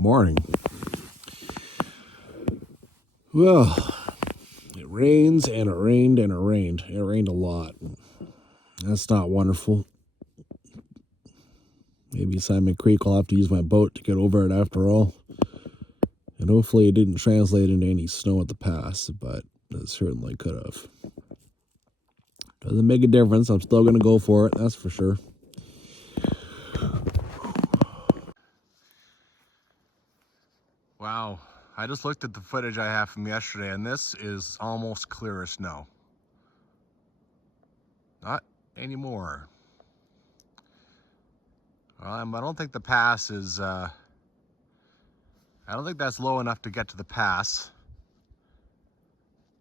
Morning. Well, it rains and it rained and it rained. It rained a lot. That's not wonderful. Maybe Simon Creek will have to use my boat to get over it after all. And hopefully it didn't translate into any snow at the pass, but it certainly could have. Doesn't make a difference. I'm still going to go for it, that's for sure. Wow. I just looked at the footage I have from yesterday, and this is almost clear as snow. Not anymore. Well, I don't think the pass is, I don't think that's low enough to get to the pass.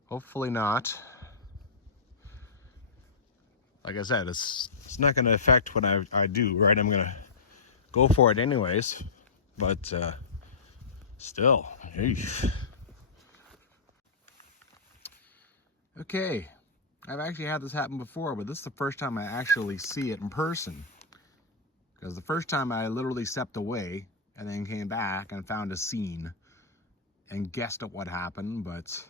Hopefully not. Like I said, it's not going to affect what I do, right? I'm going to go for it anyways, but still. Eesh. Okay, I've actually had this happen before, but this is the first time I actually see it in person. Because the first time I literally stepped away and then came back and found a scene and guessed at what happened, but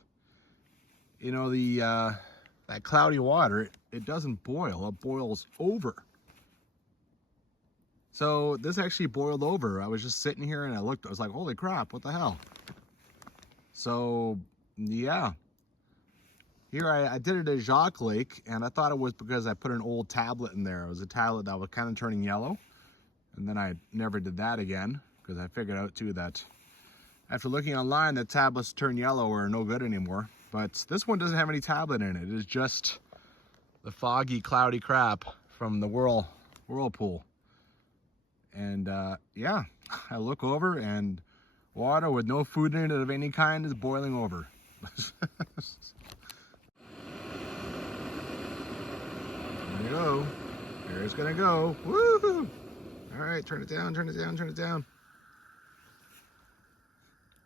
you know, that cloudy water, it doesn't boil, it boils over. So this actually boiled over. I was just sitting here and I was like, holy crap, what the hell? So yeah, here I did it at Jacques Lake, and I thought it was because I put an old tablet in there. It was a tablet that was kind of turning yellow, and then I never did that again because I figured out too that after looking online that tablets turn yellow are no good anymore. But this one doesn't have any tablet in it. It is just the foggy, cloudy crap from the whirlpool. And yeah, I look over and water with no food in it of any kind is boiling over. There we go. There it's gonna go. Woo-hoo! All right, turn it down, turn it down, turn it down.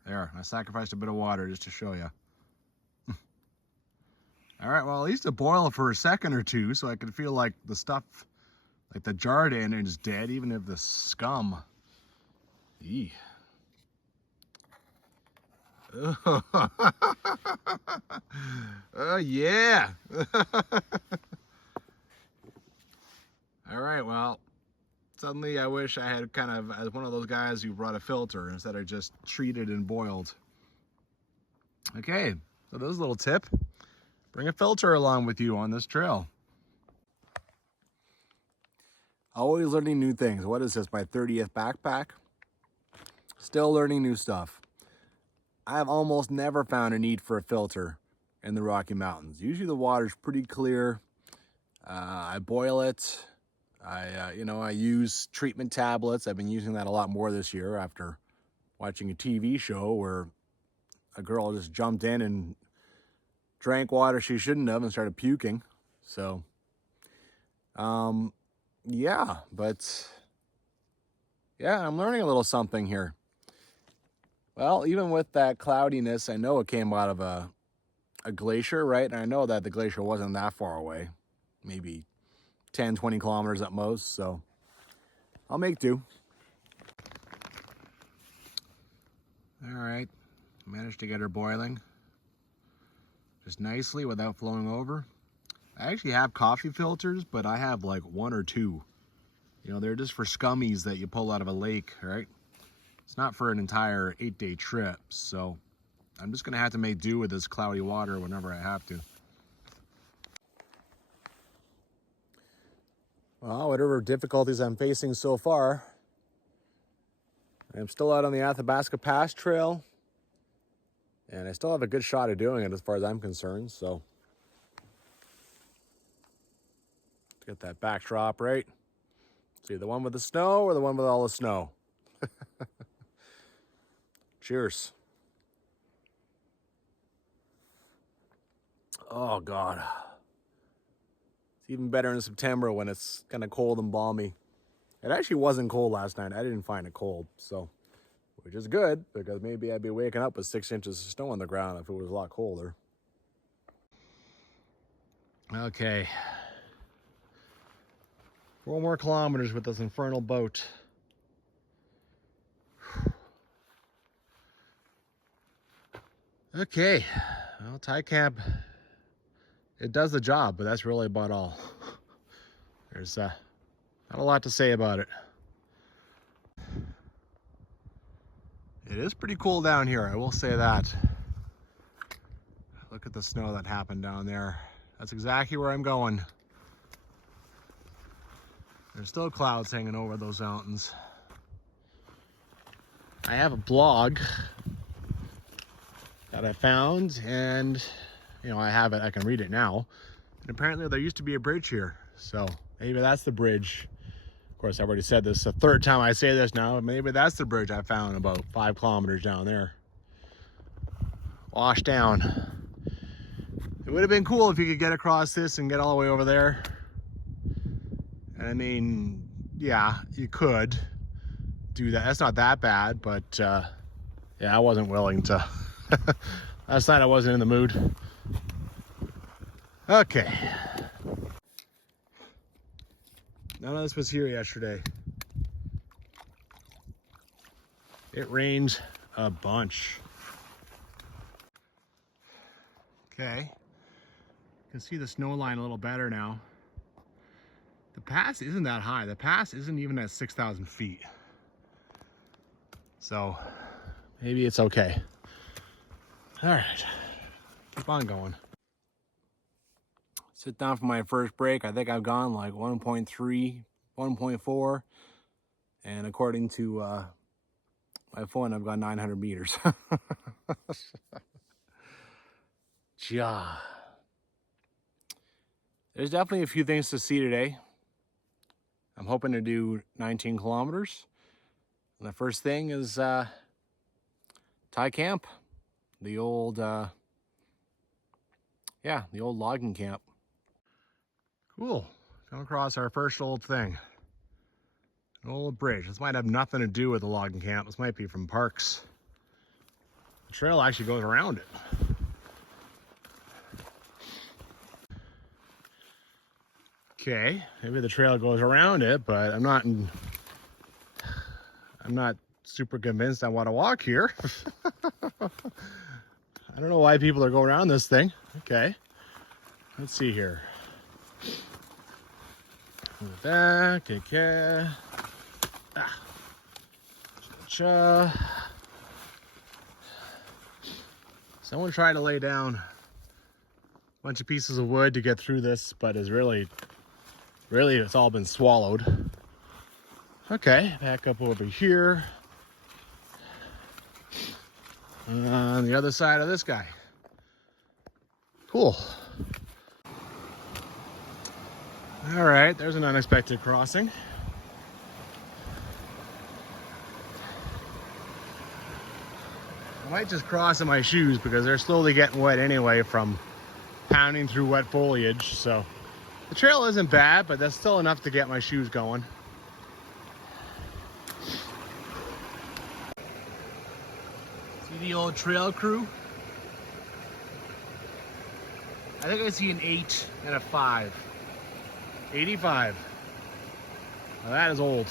There, I sacrificed a bit of water just to show you. All right, well, at least it boiled for a second or two so I could feel like the stuff, like the jarred in is dead, even if the scum. Eee. Oh, yeah. All right, well, suddenly I wish I had kind of, as one of those guys who brought a filter instead of just treated and boiled. Okay, so this is a little tip. Bring a filter along with you on this trail. Always learning new things. What is this, my 30th backpack? Still learning new stuff. I have almost never found a need for a filter in the Rocky Mountains. Usually the water's pretty clear. I boil it. I use treatment tablets. I've been using that a lot more this year after watching a TV show where a girl just jumped in and drank water she shouldn't have and started puking. So, yeah, but yeah, I'm learning a little something here. Well, even with that cloudiness, I know it came out of a glacier, right? And I know that the glacier wasn't that far away, maybe 10, 20 kilometers at most. So I'll make do. All right, managed to get her boiling just nicely without flowing over. I actually have coffee filters, but I have like one or two. You know, they're just for scummies that you pull out of a lake, right? It's not for an entire 8-day trip, so I'm just gonna have to make do with this cloudy water whenever I have to. Well, whatever difficulties I'm facing so far, I'm still out on the Athabasca Pass trail, and I still have a good shot of doing it as far as I'm concerned, so. Let's get that backdrop right. See, the one with the snow or the one with all the snow? Cheers. Oh, God. It's even better in September when it's kind of cold and balmy. It actually wasn't cold last night. I didn't find it cold, so, which is good, because maybe I'd be waking up with 6 inches of snow on the ground if it was a lot colder. Okay. 4 more kilometers with this infernal boat. Okay, well, Thai camp, it does the job, but that's really about all. There's not a lot to say about it. It is pretty cool down here, I will say that. Look at the snow that happened down there. That's exactly where I'm going. There's still clouds hanging over those mountains. I have a blog that I found, and you know, I have it, I can read it now. And apparently there used to be a bridge here, so maybe that's the bridge. Of course, I've already said this the third time I say this now. Maybe that's the bridge I found about 5 kilometers down there. Washed down. It would have been cool if you could get across this and get all the way over there. And I mean, yeah, you could do that. That's not that bad, but yeah, I wasn't willing to. Last night I wasn't in the mood. Okay. None of this was here yesterday. It rained a bunch. Okay. You can see the snow line a little better now. The pass isn't that high. The pass isn't even at 6,000 feet. So maybe it's okay. All right, keep on going. Sit down for my first break. I think I've gone like 1.3, 1.4. And according to my phone, I've gone 900 meters. Ja. There's definitely a few things to see today. I'm hoping to do 19 kilometers. And the first thing is Thai camp. The old, the old logging camp. Cool. Come across our first old thing. An old bridge. This might have nothing to do with the logging camp. This might be from Parks. The trail actually goes around it. Okay, maybe the trail goes around it, but I'm not super convinced I want to walk here. I don't know why people are going around this thing. Okay, let's see here. Back, okay. Someone tried to lay down a bunch of pieces of wood to get through this, but is really it's all been swallowed. Okay, back up over here. On the other side of this guy. Cool. All right, there's an unexpected crossing. I might just cross in my shoes because they're slowly getting wet anyway from pounding through wet foliage. So the trail isn't bad, but that's still enough to get my shoes going. See the old trail crew? I think I see an 8 and a 5. 85. Now that is old.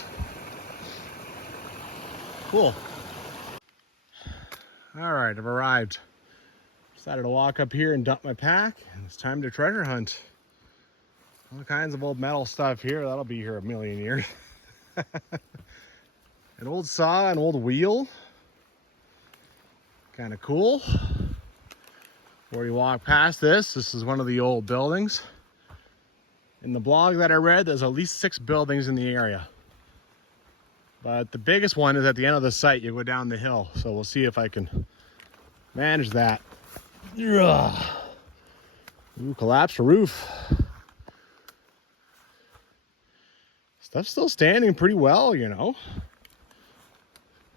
Cool. All right, I've arrived. Decided to walk up here and dump my pack, and it's time to treasure hunt. All kinds of old metal stuff here. That'll be here a million years. An old saw, an old wheel. Kind of cool. Before you walk past this is one of the old buildings. In the blog that I read, there's at least 6 buildings in the area. But the biggest one is at the end of the site. You go down the hill. So we'll see if I can manage that. Ooh, collapsed roof. Stuff's still standing pretty well, you know,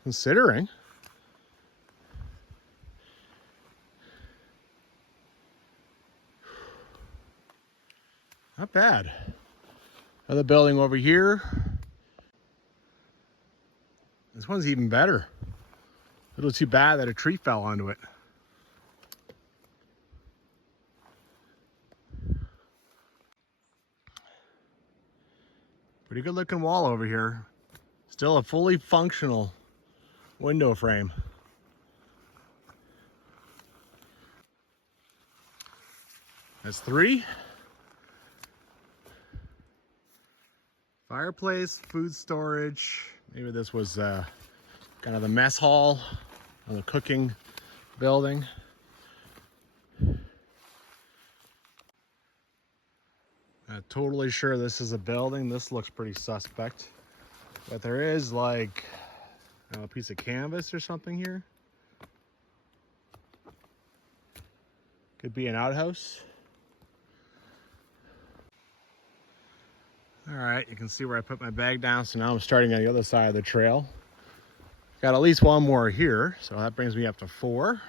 considering. Not bad. Another building over here. This one's even better. A little too bad that a tree fell onto it. Pretty good looking wall over here. Still a fully functional window frame. That's 3. Fireplace, food storage. Maybe this was kind of the mess hall or the cooking building. Not totally sure this is a building. This looks pretty suspect. But there is like a piece of canvas or something here. Could be an outhouse. All right, you can see where I put my bag down. So now I'm starting on the other side of the trail. Got at least one more here. So that brings me up to 4.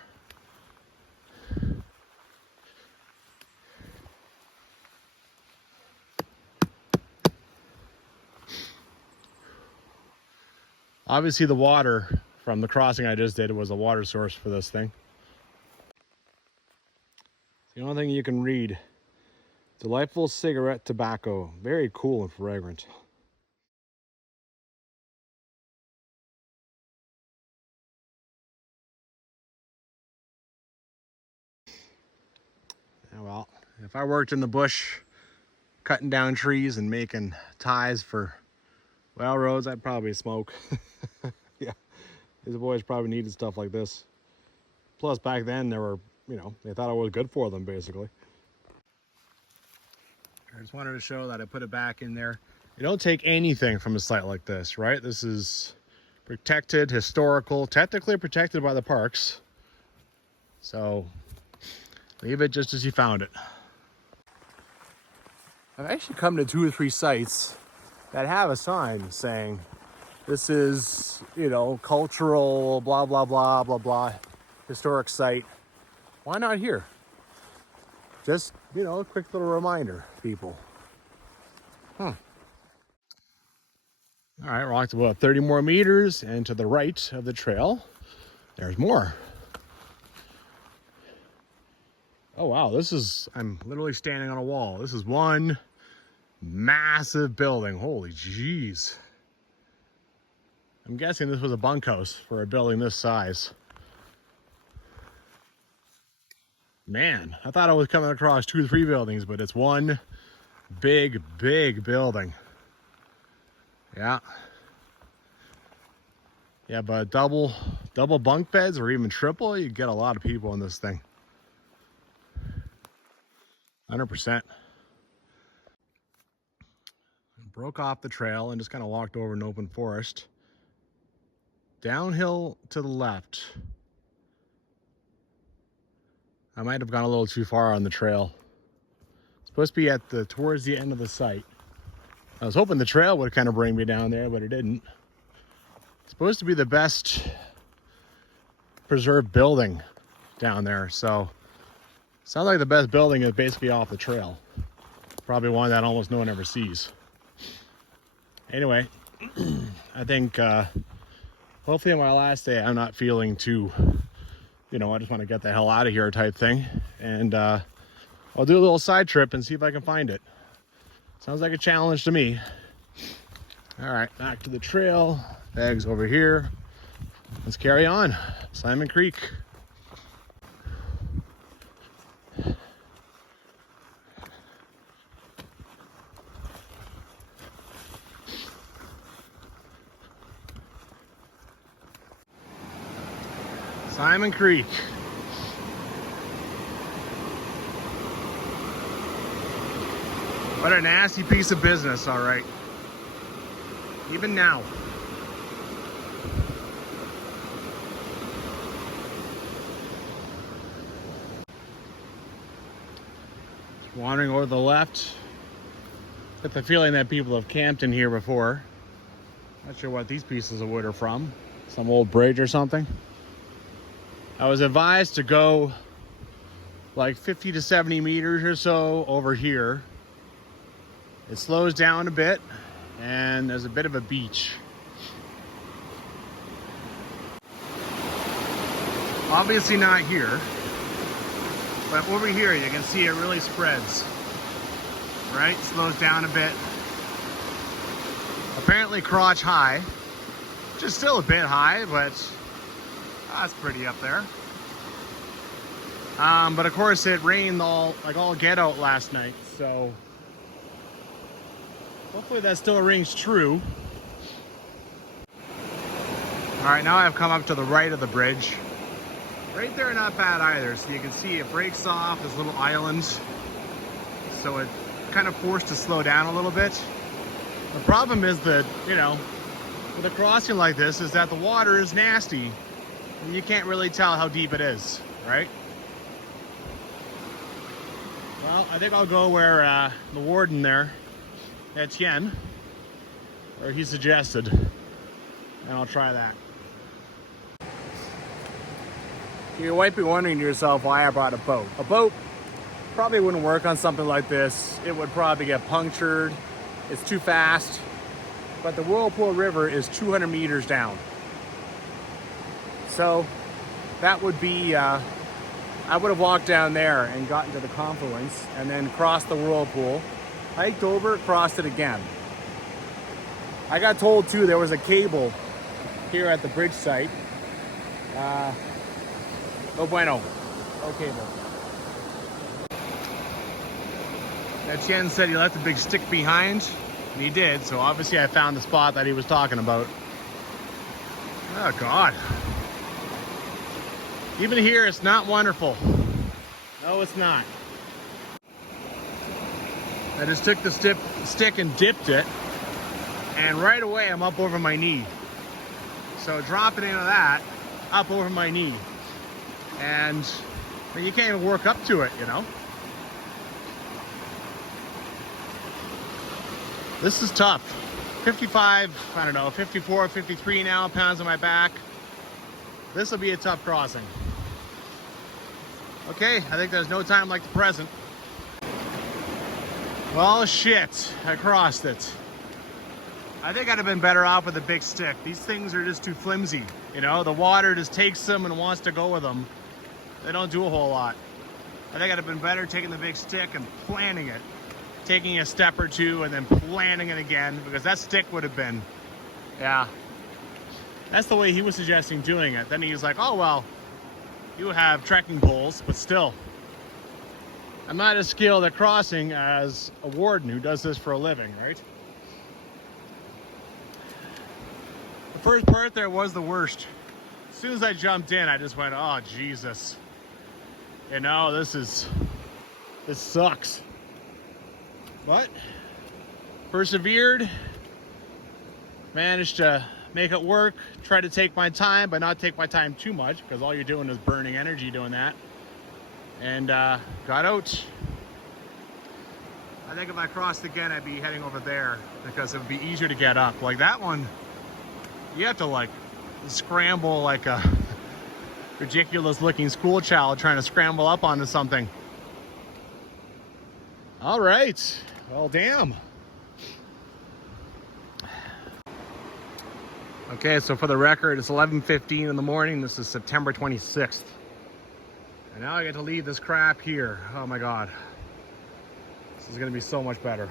Obviously the water from the crossing I just did was a water source for this thing. The only thing you can read, delightful cigarette tobacco, very cool and fragrant. Yeah, well, if I worked in the bush, cutting down trees and making ties for railroads, I'd probably smoke. Yeah, these boys probably needed stuff like this. Plus, back then, they were, they thought it was good for them, basically. I just wanted to show that I put it back in there. You don't take anything from a site like this, right? This is protected, historical, technically protected by the parks. So, leave it just as you found it. I've actually come to 2 or 3 sites that have a sign saying, this is, cultural, blah, blah, blah, blah, blah, historic site. Why not here? Just, a quick little reminder, people. All right, walked about 30 more meters, and to the right of the trail, there's more. Oh, wow, I'm literally standing on a wall. This is one massive building. Holy jeez. I'm guessing this was a bunkhouse for a building this size. Man, I thought I was coming across 2 or 3 buildings, but it's one big, big building. Yeah. Yeah, but double bunk beds or even triple, you get a lot of people in this thing. 100%. Broke off the trail and just kind of walked over an open forest. Downhill to the left. I might have gone a little too far on the trail. It's supposed to be towards the end of the site. I was hoping the trail would kind of bring me down there, but it didn't. It's supposed to be the best preserved building down there, so sounds like the best building is basically off the trail. Probably one that almost no one ever sees. Anyway, I think hopefully on my last day I'm not feeling too, I just want to get the hell out of here type thing. And I'll do a little side trip and see if I can find it. Sounds like a challenge to me. All right, back to the trail. Bags over here. Let's carry on. Simon Creek. Simon Creek. What a nasty piece of business, all right. Even now. Just wandering over the left. Get the feeling that people have camped in here before. Not sure what these pieces of wood are from. Some old bridge or something. I was advised to go like 50 to 70 meters or so over here. It slows down a bit and there's a bit of a beach. Obviously not here, but over here you can see it really spreads, right? Slows down a bit. Apparently crotch high, which is still a bit high, but that's pretty up there. But of course it rained all get out last night, so hopefully that still rings true. All right, now I've come up to the right of the bridge. Right there, not bad either. So you can see it breaks off this little island. So it kind of forced to slow down a little bit. The problem is that, you know, with a crossing like this is that the water is nasty. And you can't really tell how deep it is, right? Well, I think I'll go where the warden there, Etienne, where he suggested. And I'll try that. You might be wondering to yourself why I brought a boat. A boat probably wouldn't work on something like this. It would probably get punctured. It's too fast. But the Whirlpool River is 200 meters down. So that would be, I would have walked down there and gotten to the confluence and then crossed the Whirlpool, hiked over, crossed it again. I got told too there was a cable here at the bridge site. No bueno. No cable. Etienne said he left a big stick behind, and he did, so obviously I found the spot that he was talking about. Oh God. Even here, it's not wonderful. No, it's not. I just took the stick and dipped it, and right away I'm up over my knee. So dropping into that, up over my knee. And you can't even work up to it, you know? This is tough. 55, I don't know, 54, 53 now, pounds on my back. This will be a tough crossing. Okay, I think there's no time like the present. Well, shit, I crossed it. I think I'd have been better off with a big stick. These things are just too flimsy, you know? The water just takes them and wants to go with them. They don't do a whole lot. I think I'd have been better taking the big stick and planting it. Taking a step or two and then planting it again, because that stick would have been, yeah. That's the way he was suggesting doing it. Then he was like, oh, well, you have trekking poles, but still. I'm not as skilled at crossing as a warden who does this for a living, right? The first part there was the worst. As soon as I jumped in, I just went, oh, Jesus. You know, this sucks. But persevered, managed to make it work, try to take my time, but not take my time too much, because all you're doing is burning energy doing that. And got out. I think if I crossed again, I'd be heading over there, because it would be easier to get up. Like that one, you have to like scramble like a ridiculous looking school child trying to scramble up onto something. All right, well, damn. Okay, so for the record, it's 11:15 in the morning. This is September 26th. And now I get to leave this crap here. Oh my God. This is gonna be so much better.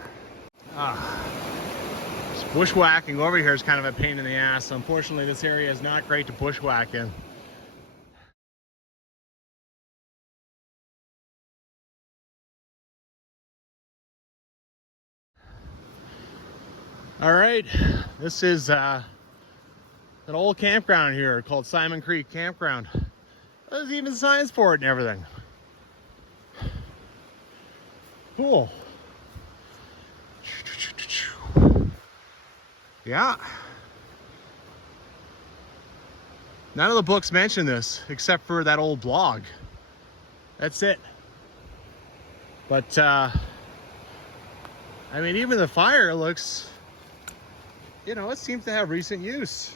Bushwhacking over here is kind of a pain in the ass. Unfortunately, this area is not great to bushwhack in. All right, this is an old campground here called Simon Creek Campground. There's even signs for it and everything. Cool. Yeah. None of the books mention this except for that old blog. That's it. But I mean, even the fire looks, you know, it seems to have recent use.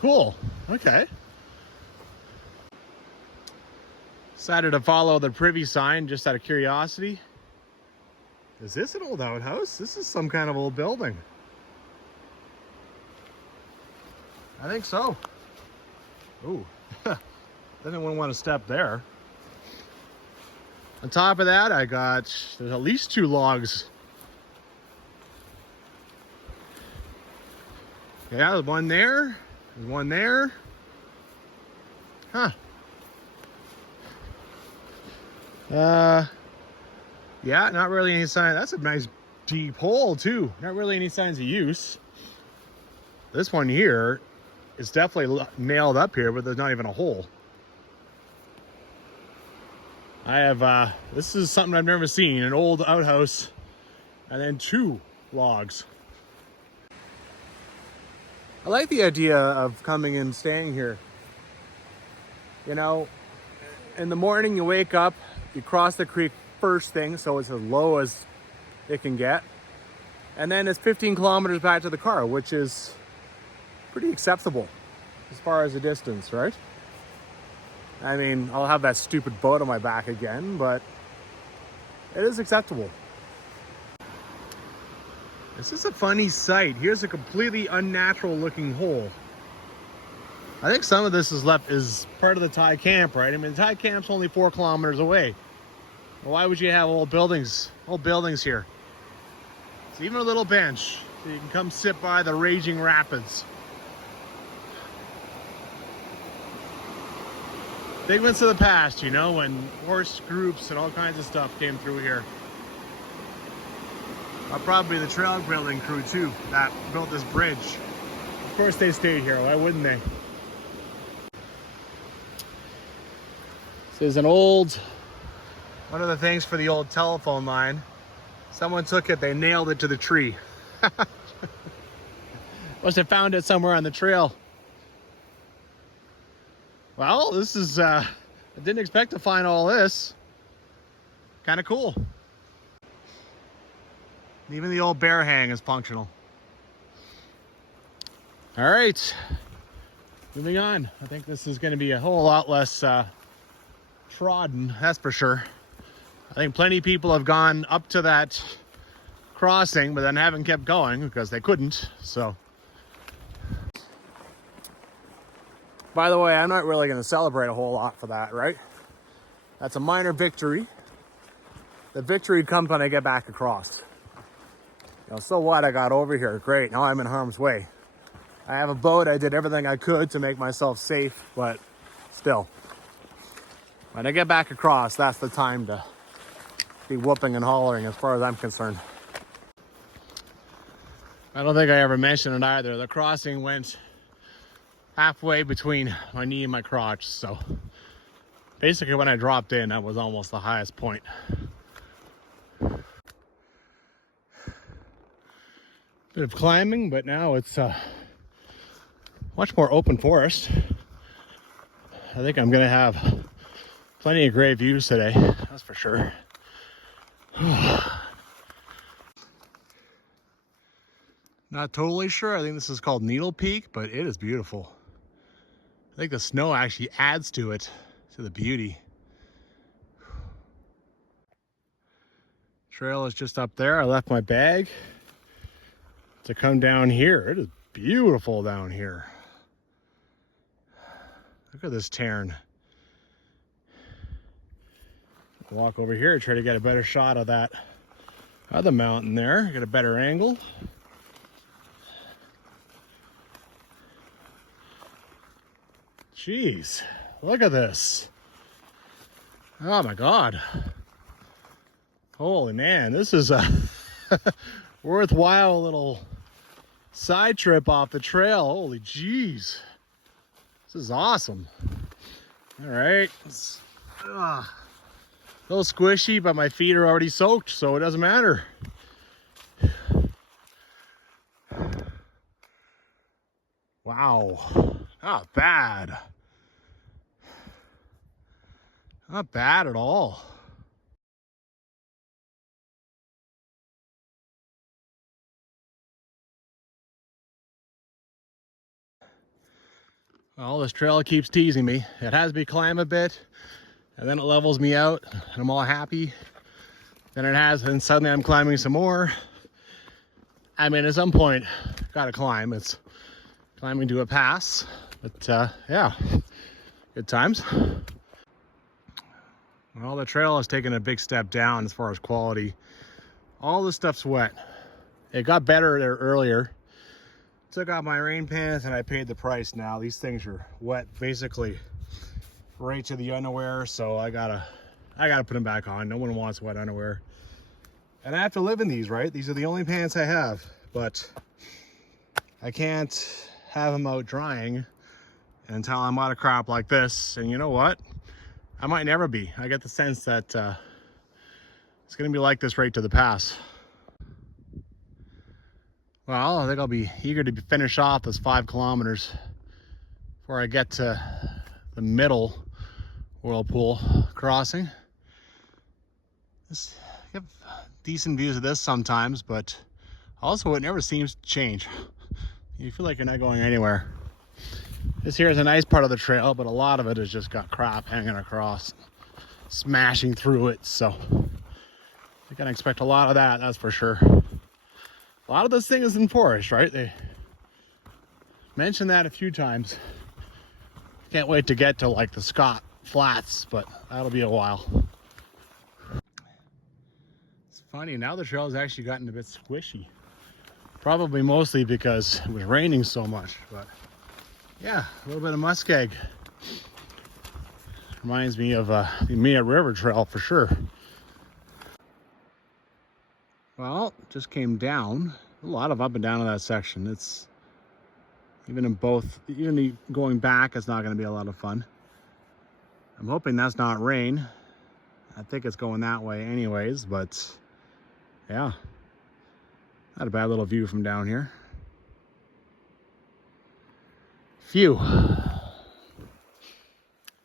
Cool. Okay. Decided to follow the privy sign just out of curiosity. Is this an old outhouse? This is some kind of old building. I think so. Ooh. Then wouldn't want to step there. On top of that, there's at least 2 logs. Yeah, there's one there. There's one there. Huh. Yeah, not really any sign. That's a nice deep hole too. Not really any signs of use. This one here is definitely nailed up here, but there's not even a hole. I have, this is something I've never seen, an old outhouse and then 2 logs. I like the idea of coming and staying here. You know, in the morning you wake up, you cross the creek first thing, so it's as low as it can get. And then it's 15 kilometers back to the car, which is pretty acceptable as far as the distance, right? I mean, I'll have that stupid boat on my back again, but it is acceptable. This is a funny sight. Here's a completely unnatural looking hole. I think some of this is part of the Thai camp, right? I mean, the Thai camp's only 4 kilometers away. Well, why would you have old buildings here? It's even a little bench, so you can come sit by the raging rapids. Figments of the past, you know, when horse groups and all kinds of stuff came through here. Probably the trail building crew too that built this bridge. Of course they stayed here, why wouldn't they? This is one of the things for the old telephone line. Someone took it, they nailed it to the tree. Must have found it somewhere on the trail. Well, this is, I didn't expect to find all this. Kind of cool. Even the old bear hang is functional. All right, moving on. I think this is going to be a whole lot less trodden, that's for sure. I think plenty of people have gone up to that crossing, but then haven't kept going because they couldn't, so. By the way, I'm not really going to celebrate a whole lot for that, right? That's a minor victory. The victory comes when I get back across. You know, so what? I got over here. Great. Now I'm in harm's way. I have a boat. I did everything I could to make myself safe, but still. When I get back across, that's the time to be whooping and hollering as far as I'm concerned. I don't think I ever mentioned it either. The crossing went halfway between my knee and my crotch, so basically when I dropped in, that was almost the highest point. Bit of climbing, but now it's much more open forest. I think I'm gonna have plenty of great views today, that's for sure. Not totally sure. I think this is called Needle Peak, but it is beautiful. I think the snow actually adds to it, to the beauty. Trail is just up there. I left my bag to come down here. It is beautiful down here. Look at this cairn. Walk over here, try to get a better shot of that other mountain there. Get a better angle. Jeez, look at this. Oh my God. Holy man, this is a worthwhile little side trip off the trail. Holy jeez. This is awesome. All right. A little squishy, but my feet are already soaked, so it doesn't matter. Wow. Not bad. Not bad at all. Well, this trail keeps teasing me. It has me climb a bit, and then it levels me out, and I'm all happy. Then it has, and suddenly I'm climbing some more. I mean, at some point, gotta climb. It's climbing to a pass, but yeah, good times. Well, the trail has taken a big step down as far as quality. All this stuff's wet. It got better there earlier. Took out my rain pants and I paid the price now. These things are wet basically right to the underwear, so I gotta I gotta put them back on. No one wants wet underwear. And I have to live in these, right? These are the only pants I have, but I can't have them out drying until I'm out of crap like this. And you know what? I might never be. I get the sense that it's gonna be like this right to the pass. Well, I think I'll be eager to finish off this 5 kilometers before I get to the middle whirlpool crossing. I have decent views of this sometimes, but also it never seems to change. You feel like you're not going anywhere. This here is a nice part of the trail, but a lot of it has just got crap hanging across, smashing through it. So you can expect a lot of that, that's for sure. A lot of this thing is in forest, right? They mentioned that a few times. Can't wait to get to like the Scott Flats, but that'll be a while. It's funny, now the trail has actually gotten a bit squishy. Probably mostly because it was raining so much, but yeah, a little bit of muskeg. Reminds me of the Mia River Trail for sure. Well, just came down. A lot of up and down in that section. It's even going back, it's not going to be a lot of fun. I'm hoping that's not rain. I think it's going that way anyways, but yeah. Not a bad little view from down here. Phew.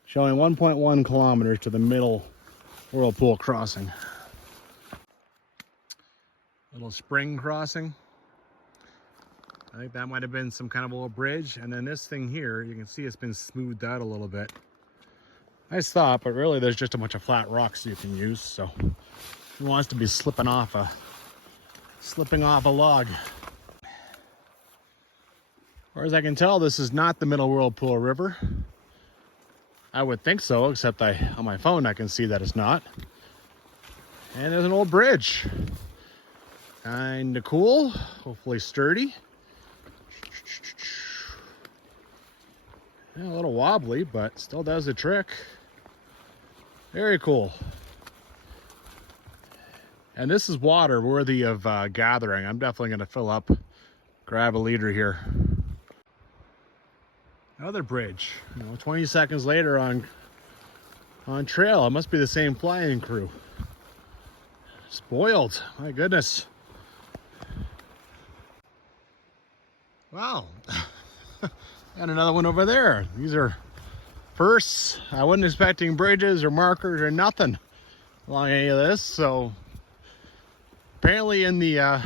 Showing 1.1 kilometers to the middle whirlpool crossing. Little spring crossing. I think that might have been some kind of a little bridge. And then this thing here, you can see it's been smoothed out a little bit. Nice thought, but really there's just a bunch of flat rocks you can use. So who wants to be slipping off a log? As far as I can tell, this is not the Middle Whirlpool River. I would think so, except on my phone I can see that it's not. And there's an old bridge. Kinda cool, hopefully sturdy. Yeah, a little wobbly, but still does the trick. Very cool. And this is water worthy of gathering. I'm definitely gonna fill up, grab a liter here. Another bridge, 20 seconds later on trail. It must be the same flying crew. Spoiled, my goodness. Wow, and another one over there. These are firsts. I wasn't expecting bridges or markers or nothing along any of this. So apparently in the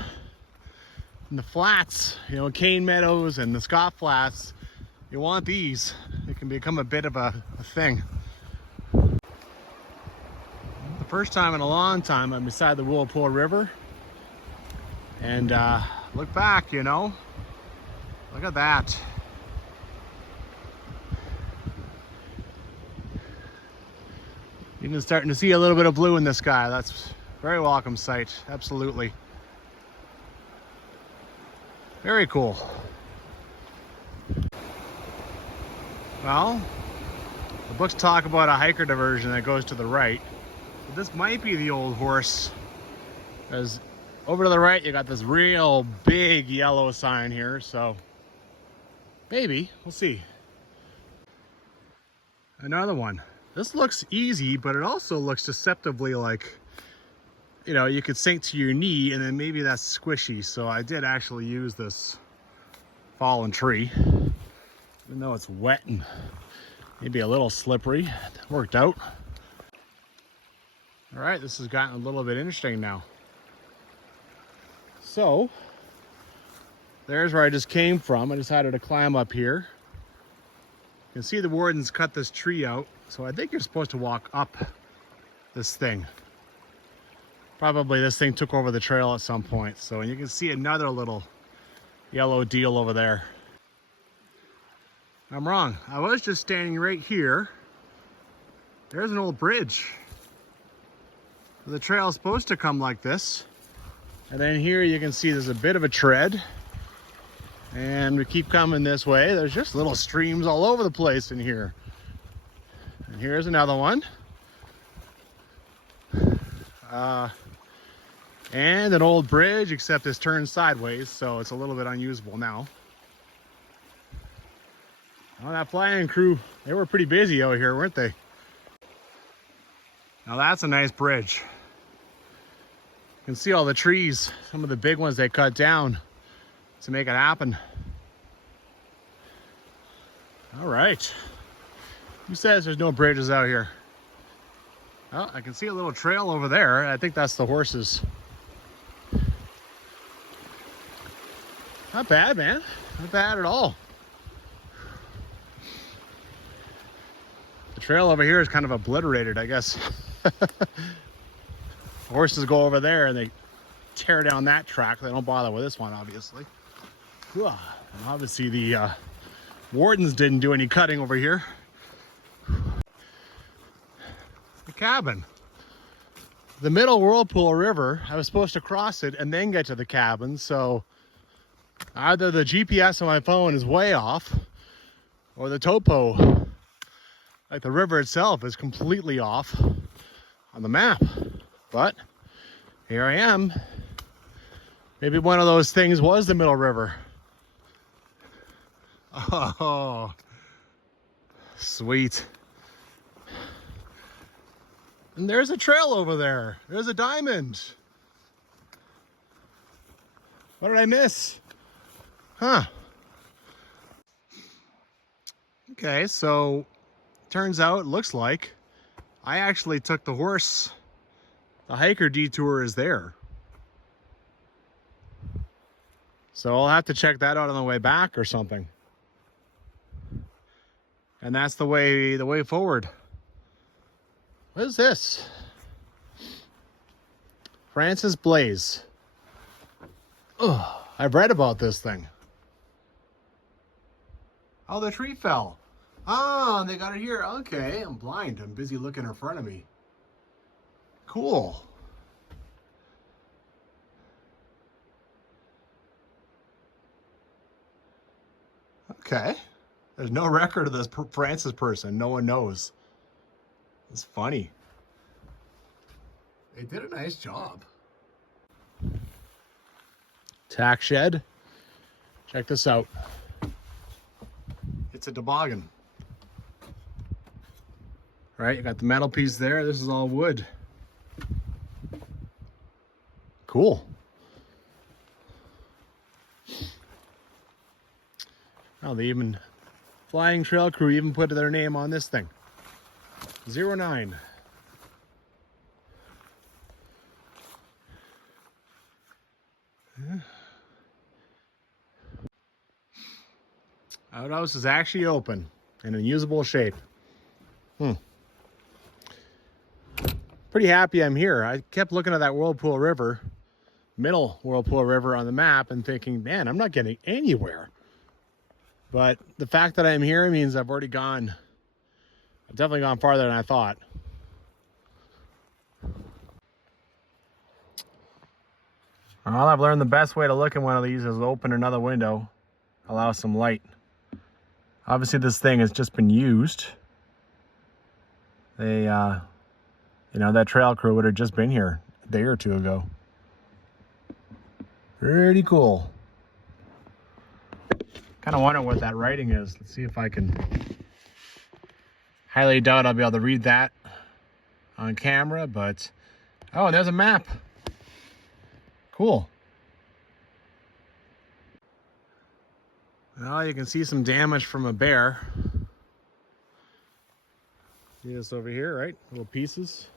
flats, Cane Meadows and the Scott Flats, you want these. It can become a bit of a thing. The first time in a long time I'm beside the Whirlpool River, and look back, look at that. Even starting to see a little bit of blue in the sky. That's a very welcome sight, absolutely. Very cool. Well, the books talk about a hiker diversion that goes to the right. But this might be the old horse, because over to the right you got this real big yellow sign here, so maybe, we'll see. Another one. This looks easy, but it also looks deceptively like, you could sink to your knee and then maybe that's squishy. So I did actually use this fallen tree, even though it's wet and maybe a little slippery. It worked out. All right, this has gotten a little bit interesting now. So there's where I just came from. I decided to climb up here. You can see the wardens cut this tree out, so I think you're supposed to walk up this thing. Probably this thing took over the trail at some point. So you can see another little yellow deal over there. I'm wrong. I was just standing right here. There's an old bridge. The trail is supposed to come like this. And then here you can see there's a bit of a tread. And we keep coming this way. There's just little streams all over the place in here. And here's another one. and an old bridge, except it's turned sideways, so it's a little bit unusable now. Well, that flying crew, they were pretty busy out here, weren't they? Now that's a nice bridge. You can see all the trees, some of the big ones they cut down to make it happen. All right. Who says there's no bridges out here? Well, I can see a little trail over there. I think that's the horses. Not bad, man. Not bad at all. The trail over here is kind of obliterated, I guess. Horses go over there and they tear down that track. They don't bother with this one, obviously. And obviously the wardens didn't do any cutting over here. The cabin. The middle Whirlpool River, I was supposed to cross it and then get to the cabin, so either the GPS on my phone is way off or the topo, like the river itself, is completely off on the map. But here I am. Maybe one of those things was the middle river. Oh, sweet. And there's a trail over there. There's a diamond. What did I miss? Huh. Okay, so turns out, it looks like I actually took the horse. The hiker detour is there. So I'll have to check that out on the way back or something. And that's the way forward. What is this? Francis Blaze. Oh, I've read about this thing. Oh, the tree fell. Oh, they got it here. Okay, I'm blind. I'm busy looking in front of me. Cool. Okay. There's no record of this Francis person. No one knows. It's funny. They did a nice job. Tack shed. Check this out. It's a toboggan. Right, you got the metal piece there. This is all wood. Cool. Oh, they even, Flying Trail Crew even put their name on this thing. 09. Outhouse is actually open and in usable shape. Pretty happy I'm here. I kept looking at that Whirlpool River, middle Whirlpool River on the map, and thinking, man, I'm not getting anywhere. But the fact that I'm here means I've already gone. I've definitely gone farther than I thought. Well, I've learned the best way to look at one of these is open another window, allow some light. Obviously this thing has just been used. They, you know, that trail crew would have just been here a day or two ago. Pretty cool. Kind of wonder what that writing is. Let's see if I can. Highly doubt I'll be able to read that on camera, but oh, there's a map. Cool. Well, you can see some damage from a bear. See this over here, right? Little pieces.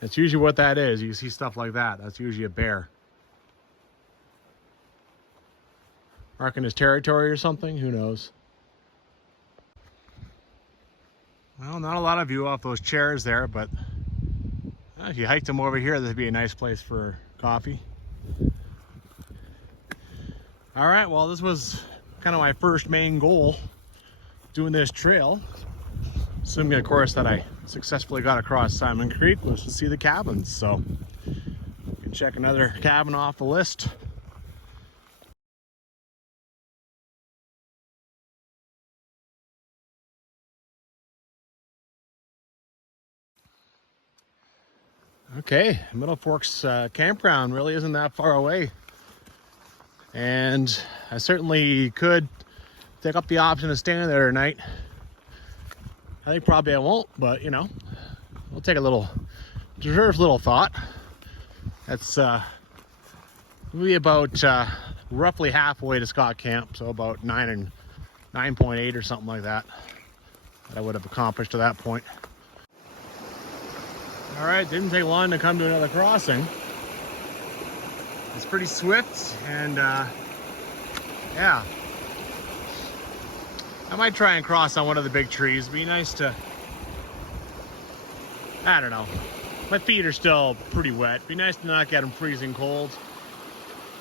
That's usually what that is. You see stuff like that. That's usually a bear. Marking his territory or something? Who knows? Well, not a lot of view off those chairs there, but if you hiked them over here, that'd be a nice place for coffee. All right, well, this was kind of my first main goal, doing this trail. Assuming, of course, that I successfully got across Simon Creek, was to see the cabins. So, you can check another cabin off the list. Okay, Middle Forks Campground really isn't that far away. And I certainly could take up the option of staying there tonight. I think probably I won't, but you know, we'll take a little, deserves a little thought. That's maybe about roughly halfway to Scott Camp, so about 9.8 or something like that I would have accomplished to that point. All right, didn't take long to come to another crossing. It's pretty swift, and yeah. I might try and cross on one of the big trees. It'd be nice to, I don't know. My feet are still pretty wet. It'd be nice to not get them freezing cold.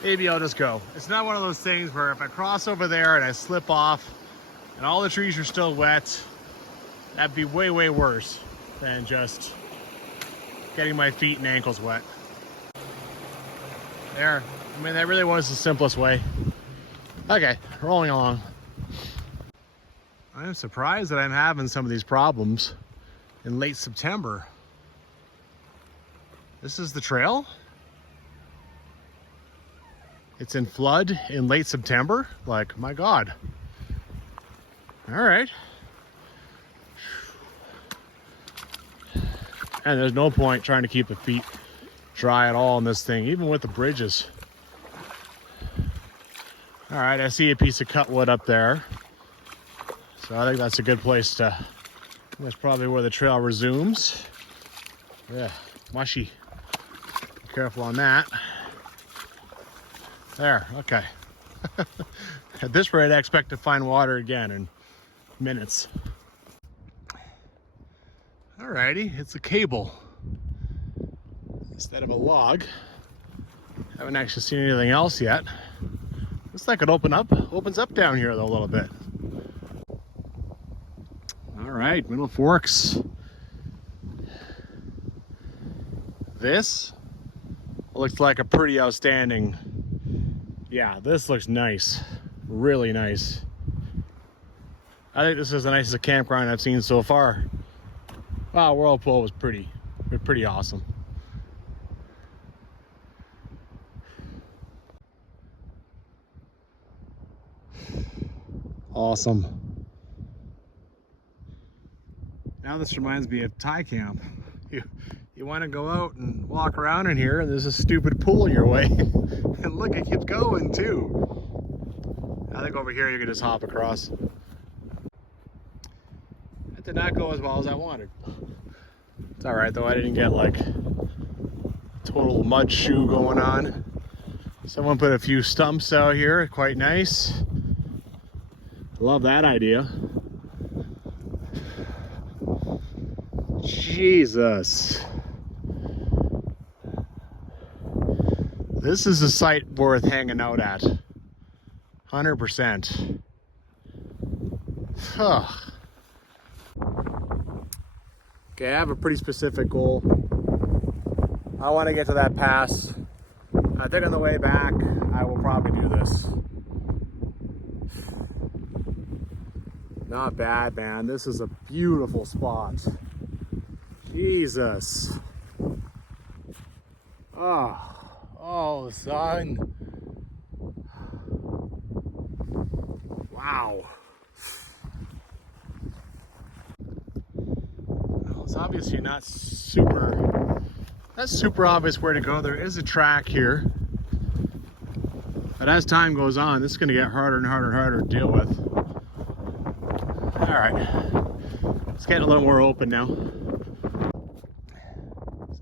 Maybe I'll just go. It's not one of those things where if I cross over there and I slip off and all the trees are still wet, that'd be way, way worse than just getting my feet and ankles wet. There. I mean, that really was the simplest way. Okay, rolling along. I'm surprised that I'm having some of these problems in late September. This is the trail? It's in flood in late September? Like, my God. All right. And there's no point trying to keep the feet dry at all in this thing, even with the bridges. All right, I see a piece of cut wood up there. So I think that's a good place to, that's probably where the trail resumes. Yeah, mushy. Be careful on that. There, okay. At this rate, I expect to find water again in minutes. Alrighty, it's a cable instead of a log. Haven't actually seen anything else yet. Looks like it opens up down here though a little bit. All right, Middle Forks. This looks like a pretty outstanding. Yeah, this looks nice, really nice. I think this is the nicest campground I've seen so far. Wow, Whirlpool was pretty awesome. Awesome. Now this reminds me of Thai camp. You want to go out and walk around in here, and there's a stupid pool in your way. And look, it keeps going too. I think over here you can just hop across. That did not go as well as I wanted. It's all right though, I didn't get like total mud shoe going on. Someone put a few stumps out here, quite nice. Love that idea. Jesus. This is a site worth hanging out at. 100%. Huh. Okay, I have a pretty specific goal. I want to get to that pass. I think on the way back, I will probably do this. Not bad, man. This is a beautiful spot. Jesus. Oh, the sun. Wow. Well, it's obviously not super obvious where to go. There is a track here. But as time goes on, this is going to get harder and harder and harder to deal with. All right. It's getting a little more open now. Some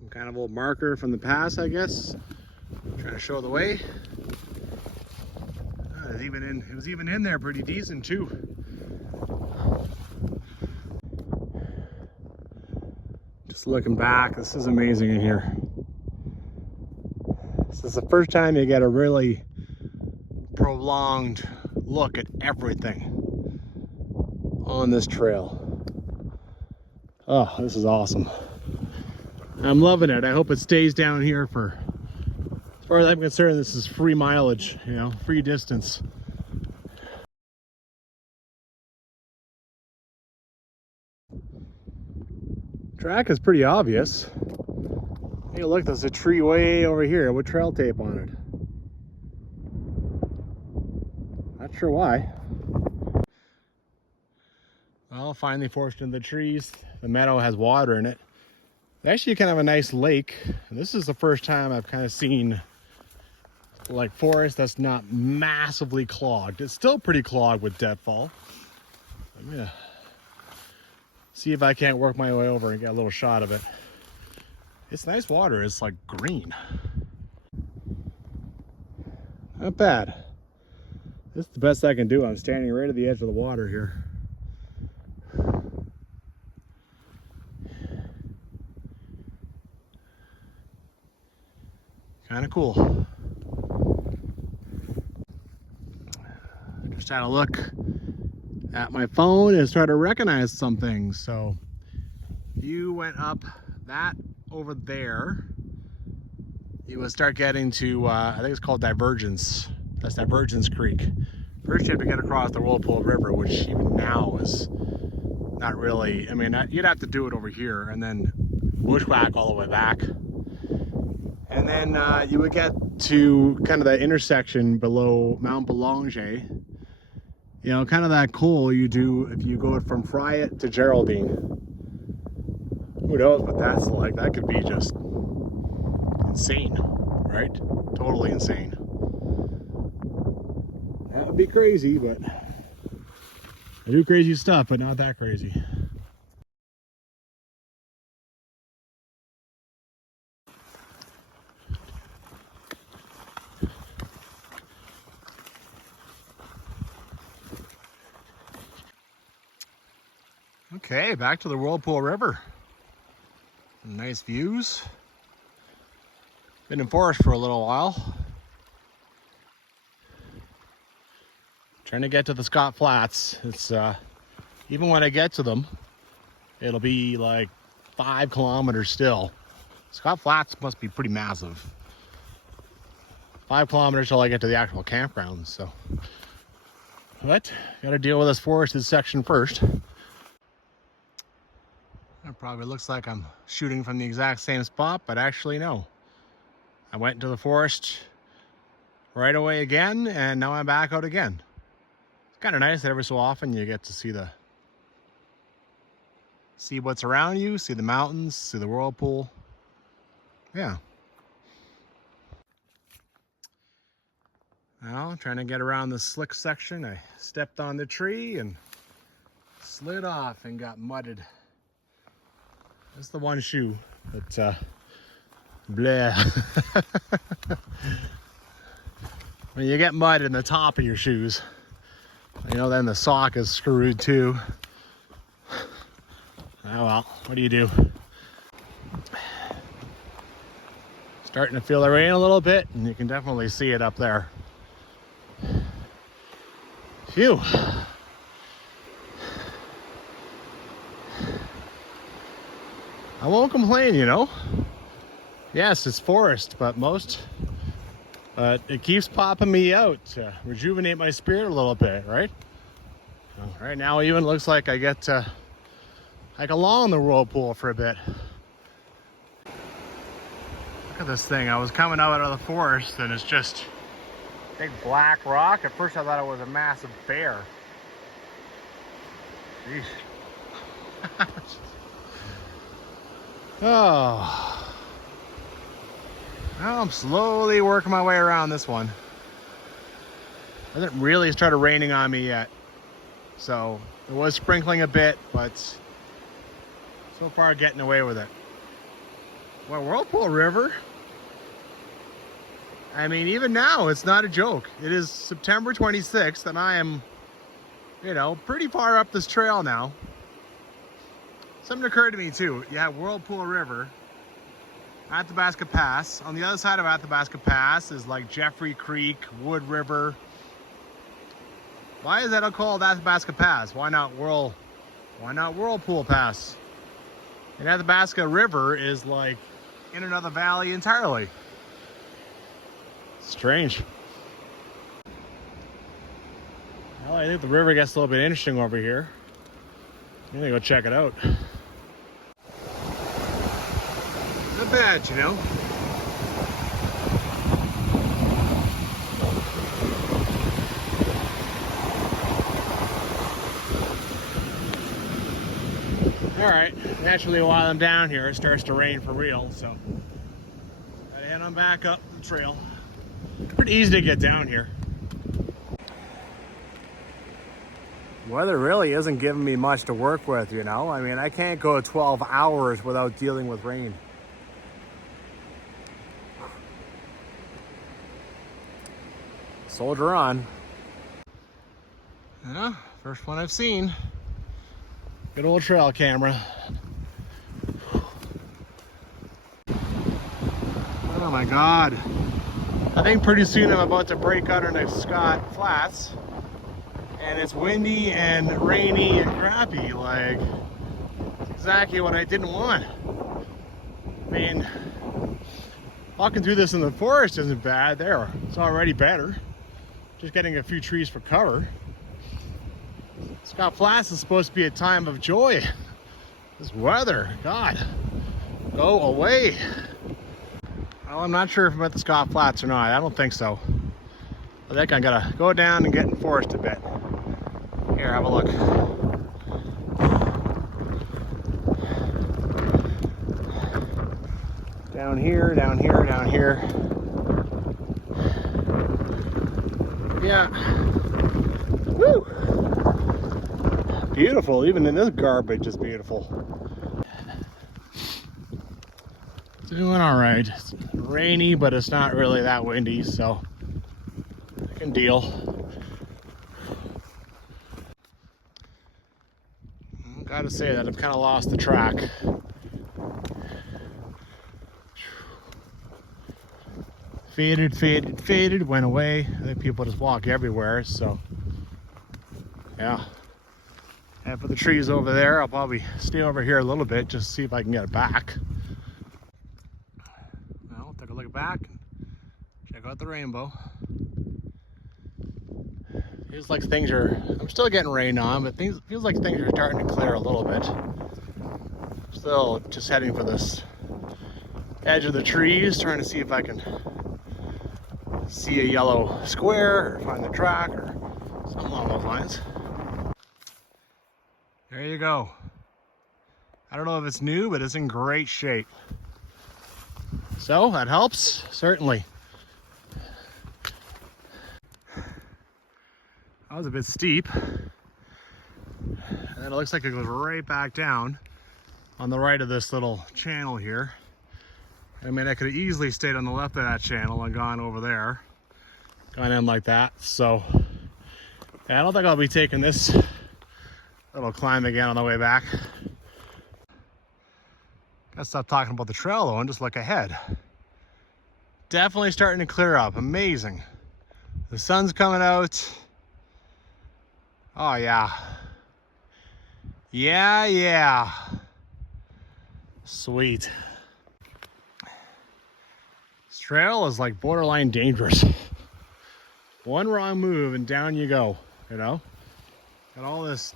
kind of old marker from the pass, I guess. Trying to show the way. It was even in there pretty decent too. Just looking back, this is amazing in here. This is the first time you get a really prolonged look at everything on this trail. Oh, this is awesome. I'm loving it. I hope it stays down here for, as far as I'm concerned, this is free mileage, you know, free distance. Track is pretty obvious. Hey, look, there's a tree way over here with trail tape on it. Not sure why. Well, finally forced into the trees. The meadow has water in it. It's actually kind of a nice lake. And this is the first time I've kind of seen like forest that's not massively clogged. It's still pretty clogged with deadfall. I'm gonna see if I can't work my way over and get a little shot of it. It's nice water. It's like green. Not bad. This is the best I can do. I'm standing right at the edge of the water here. Kind of cool. Just trying to look at my phone and try to recognize some things. So you went up that over there, you would start getting to I think it's called Divergence. That's Divergence Creek. First you have to get across the Whirlpool River, which even now is not really, I mean, you'd have to do it over here and then bushwhack all the way back. And then you would get to kind of that intersection below Mount Belanger. You know, kind of that coal you do if you go from Friat to Geraldine. Who knows what that's like? That could be just insane, right? Totally insane. That would be crazy, but I do crazy stuff, but not that crazy. Okay, back to the Whirlpool River. Nice views. Been in forest for a little while. Trying to get to the Scott Flats. It's even when I get to them, it'll be like 5 kilometers still. Scott Flats must be pretty massive. 5 kilometers till I get to the actual campground. So, but gotta deal with this forested section first. It probably looks like I'm shooting from the exact same spot, but actually no. I went into the forest right away again, and now I'm back out again. It's kind of nice that every so often you get to see what's around you, see the mountains, see the whirlpool. Yeah. Well, trying to get around the slick section, I stepped on the tree and slid off and got mudded. That's the one shoe that, bleh. When you get mud in the top of your shoes, you know, then the sock is screwed too. Oh well, what do you do? Starting to feel the rain a little bit, and you can definitely see it up there. Phew. I won't complain, you know. Yes, it's forest, but it keeps popping me out to rejuvenate my spirit a little bit, right? Right now it even looks like I get to hike along the whirlpool for a bit. Look at this thing. I was coming out of the forest and it's just big black rock. At first I thought it was a massive bear. Jeez. Oh. Well, I'm slowly working my way around this one. It hasn't really started raining on me yet. So it was sprinkling a bit, but so far getting away with it. Well, Whirlpool River, I mean, even now, it's not a joke. It is September 26th, and I am, you know, pretty far up this trail now. Something occurred to me, too. You have Whirlpool River, Athabasca Pass. On the other side of Athabasca Pass is like Jeffrey Creek, Wood River. Why is that called Athabasca Pass? Why not Whirlpool Pass? And Athabasca River is like in another valley entirely. Strange. Well, I think the river gets a little bit interesting over here. I'm gonna go check it out. The bad, you know. All right, naturally while I'm down here, it starts to rain for real, so I head on back up the trail. Pretty easy to get down here. Weather really isn't giving me much to work with, you know. I mean, I can't go 12 hours without dealing with rain. Soldier on. Yeah, first one I've seen. Good old trail camera. Oh my God. I think pretty soon I'm about to break out into Scott Flats. And it's windy and rainy and crappy. Like, it's exactly what I didn't want. I mean, walking through this in the forest isn't bad there. It's already better. Just getting a few trees for cover. Scott Flats is supposed to be a time of joy. This weather, God, go away. Well, I'm not sure if I'm at the Scott Flats or not. I don't think so. I think I gotta go down and get in the forest a bit. Here, have a look. Down here, down here, down here. Yeah. Woo! Beautiful, even in this garbage is beautiful. Doing all right. It's rainy, but it's not really that windy, so I can deal. I gotta say that I've kind of lost the track. Faded, faded, faded, went away. I think people just walk everywhere, so yeah. And for the trees over there, I'll probably stay over here a little bit just to see if I can get it back. Well, take a look back and check out the rainbow. Feels like things are, I'm still getting rain on, but feels like things are starting to clear a little bit. Still just heading for this edge of the trees, trying to see if I can see a yellow square or find the track or something along those lines. There you go. I don't know if it's new, but it's in great shape. So that helps, certainly. That was a bit steep. And then it looks like it goes right back down on the right of this little channel here. I mean, I could have easily stayed on the left of that channel and gone over there. Gone in like that. So yeah, I don't think I'll be taking this little climb again on the way back. Gotta stop talking about the trail though and just look ahead. Definitely starting to clear up. Amazing. The sun's coming out. Oh yeah. Yeah. Sweet. This trail is like borderline dangerous. One wrong move and down you go, you know? Got all this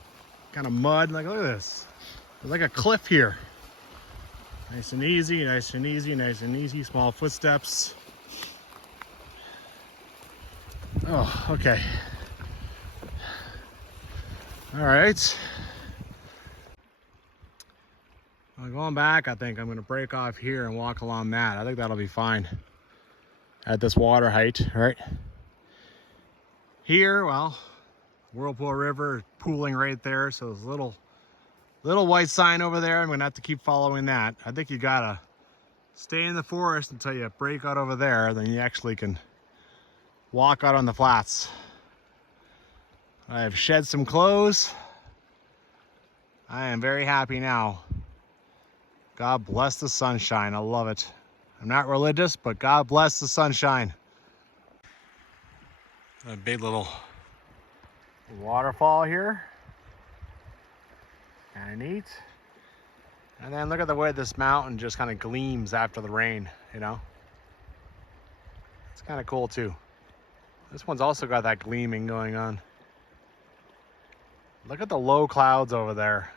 kind of mud, like look at this. There's like a cliff here. Nice and easy, nice and easy, nice and easy, small footsteps. Oh, okay. All right. Well, going back, I think I'm gonna break off here and walk along that. I think that'll be fine at this water height, right? Here, well, Whirlpool River pooling right there, so there's a little white sign over there. I'm gonna have to keep following that. I think you gotta stay in the forest until you break out over there, then you actually can walk out on the flats. I've shed some clothes. I am very happy now. God bless the sunshine. I love it. I'm not religious, but God bless the sunshine. A big little waterfall here. Kind of neat. And then look at the way this mountain just kind of gleams after the rain, you know? It's kind of cool too. This one's also got that gleaming going on. Look at the low clouds over there.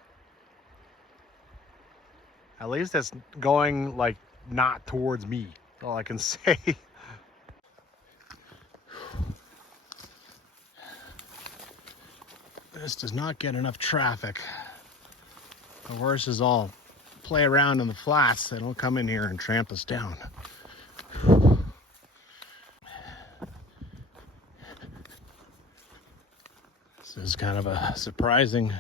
At least it's going like not towards me. That's all I can say. This does not get enough traffic. The horses all play around in the flats. They don't come in here and tramp us down. This is kind of a surprisingly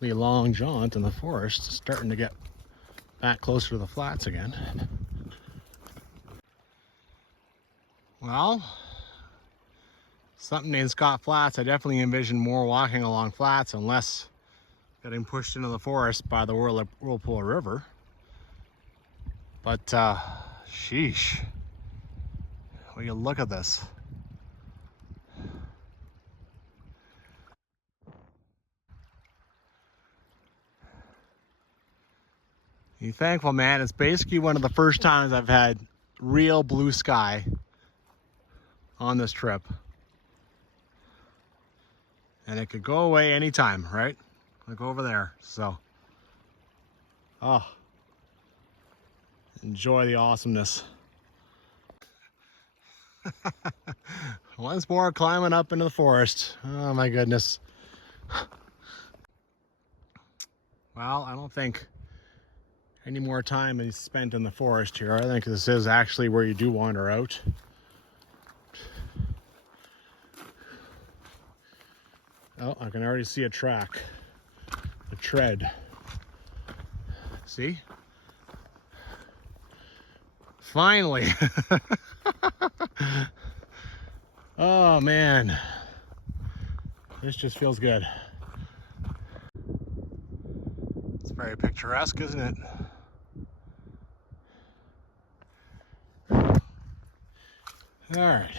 long jaunt in the forest. It's starting to get back closer to the flats again. Well, something named Scott Flats. I definitely envision more walking along flats and less getting pushed into the forest by the Whirlpool River. But sheesh, will you look at this? You thankful, man? It's basically one of the first times I've had real blue sky on this trip. And it could go away anytime, right? Like over there. So, oh, enjoy the awesomeness. Once more climbing up into the forest. Oh my goodness. Well, I don't think any more time is spent in the forest here. I think this is actually where you do wander out. Oh, I can already see a track, a tread. See? Finally. Oh man, this just feels good. It's very picturesque, isn't it? All right.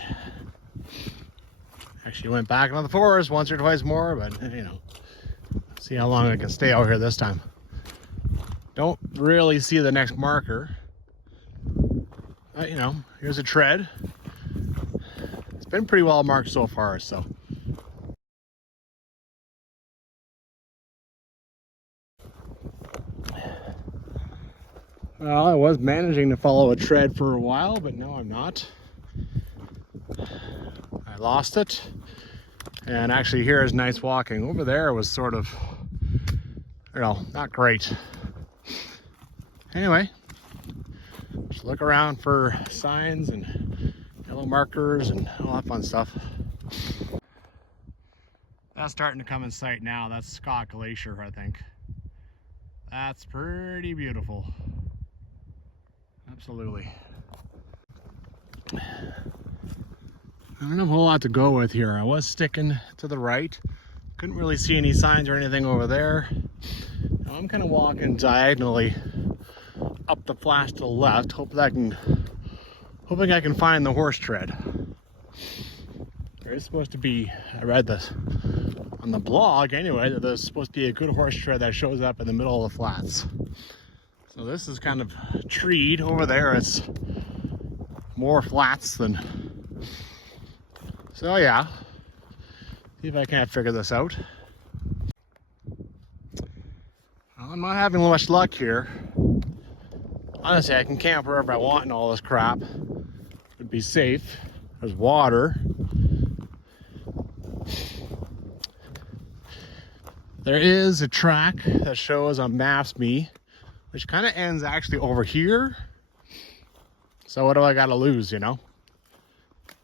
Actually went back into the forest once or twice more, but you know, see how long I can stay out here this time. Don't really see the next marker. You know, here's a tread. It's been pretty well marked so far, so. Well, I was managing to follow a tread for a while, but now I'm not. I lost it. And actually here is nice walking. Over there was sort of, you know, not great. Anyway, just look around for signs and yellow markers and all that fun stuff. That's starting to come in sight now. That's Scott Glacier, I think. That's pretty beautiful. Absolutely. I don't have a whole lot to go with here. I was sticking to the right. Couldn't really see any signs or anything over there. Now I'm kind of walking diagonally up the flats to the left, hoping I can find the horse tread. There is supposed to be, I read this on the blog anyway, that there's supposed to be a good horse tread that shows up in the middle of the flats. So this is kind of treed. Over there it's more flats than, so yeah, see if I can't figure this out. Well, I'm not having much luck here. Honestly, I can camp wherever I want and all this crap. It'd be safe. There's water. There is a track that shows on Maps.me, which kind of ends actually over here. So what do I gotta lose, you know?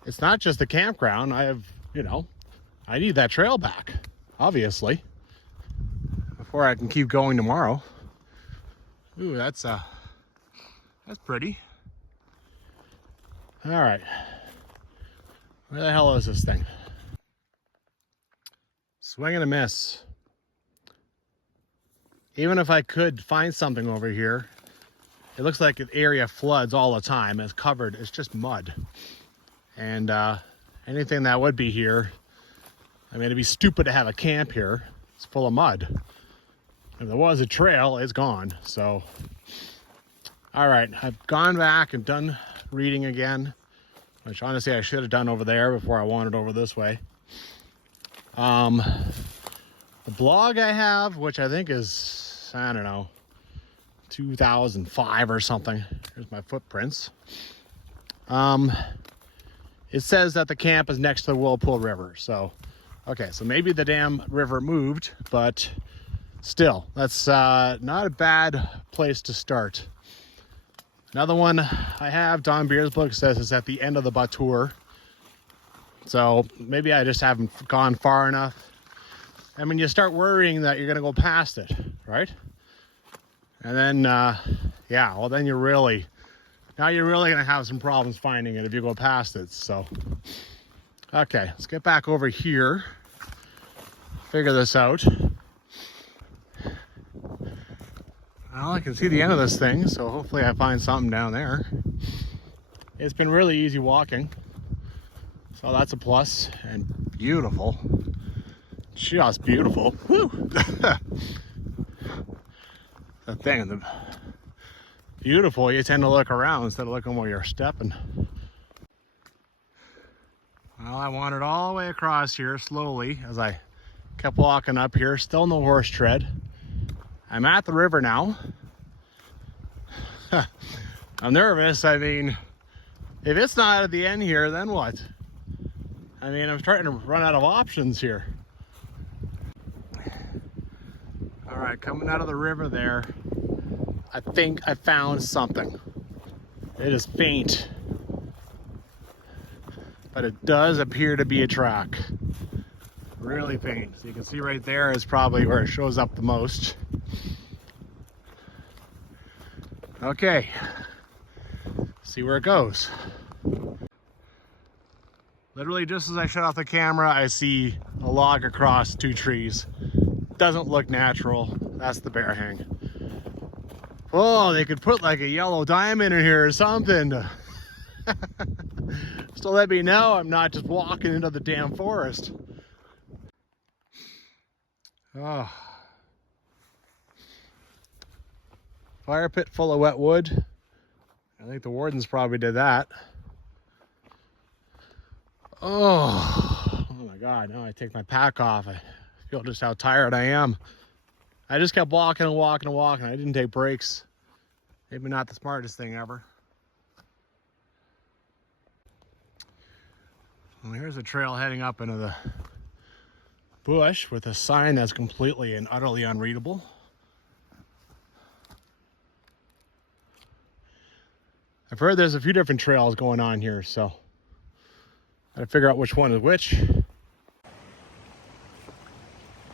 It's not just the campground. I have, you know, I need that trail back, obviously, before I can keep going tomorrow. Ooh, that's pretty. All right, where the hell is this thing? Swing and a miss. Even if I could find something over here, it looks like an area floods all the time. It's covered, it's just mud. And anything that would be here, I mean, it'd be stupid to have a camp here. It's full of mud. If there was a trail, it's gone. So, all right, I've gone back and done reading again, which honestly I should have done over there before I wandered over this way. The blog I have, which I think is, I don't know, 2005 or something. Here's my footprints. It says that the camp is next to the Whirlpool River. So, okay, so maybe the damn river moved, but still, that's not a bad place to start. Another one I have, Don Beer's book, says it's at the end of the Batour. So maybe I just haven't gone far enough. I mean, you start worrying that you're gonna go past it, right? And then, yeah, well then you're really gonna have some problems finding it if you go past it, so. Okay, let's get back over here. Figure this out. Well, I can see the end of this thing, so hopefully I find something down there. It's been really easy walking, so that's a plus, and beautiful. Just beautiful. Woo! The thing, the beautiful, you tend to look around instead of looking where you're stepping. Well, I wandered all the way across here slowly as I kept walking up here. Still no horse tread. I'm at the river now. I'm nervous. I mean, if it's not at the end here, then what? I mean, I'm starting to run out of options here. All right, coming out of the river there, I think I found something. It is faint, but it does appear to be a track. Really faint. So you can see right there is probably where it shows up the most. Okay, see where it goes. Literally just as I shut off the camera, I see a log across two trees. Doesn't look natural. That's the bear hang. Oh, they could put like a yellow diamond in here or something. Just to let me know I'm not just walking into the damn forest. Oh. Fire pit full of wet wood. I think the wardens probably did that. Oh my God, now I take my pack off. I feel just how tired I am. I just kept walking and walking and walking. I didn't take breaks. Maybe not the smartest thing ever. Well, here's a trail heading up into the bush with a sign that's completely and utterly unreadable. I've heard there's a few different trails going on here, so I gotta figure out which one is which.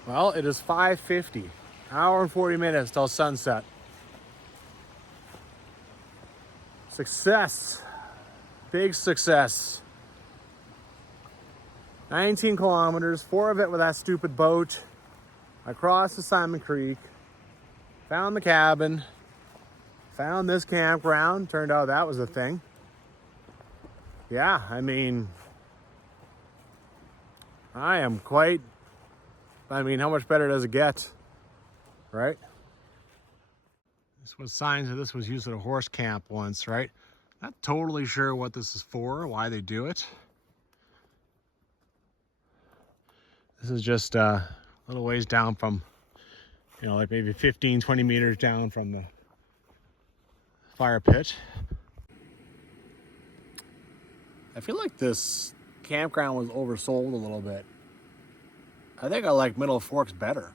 Well, it is 5:50, hour and 40 minutes till sunset. Success, big success. 19 kilometers, 4 of it with that stupid boat. I crossed the Simon Creek, found the cabin, found this campground. Turned out that was a thing. Yeah, I mean, how much better does it get, right? This was signs that this was used at a horse camp once, right? Not totally sure what this is for, why they do it. This is just a little ways down from, you know, like maybe 15, 20 meters down from the fire pit. I feel like this campground was oversold a little bit. I think I like Middle Forks better.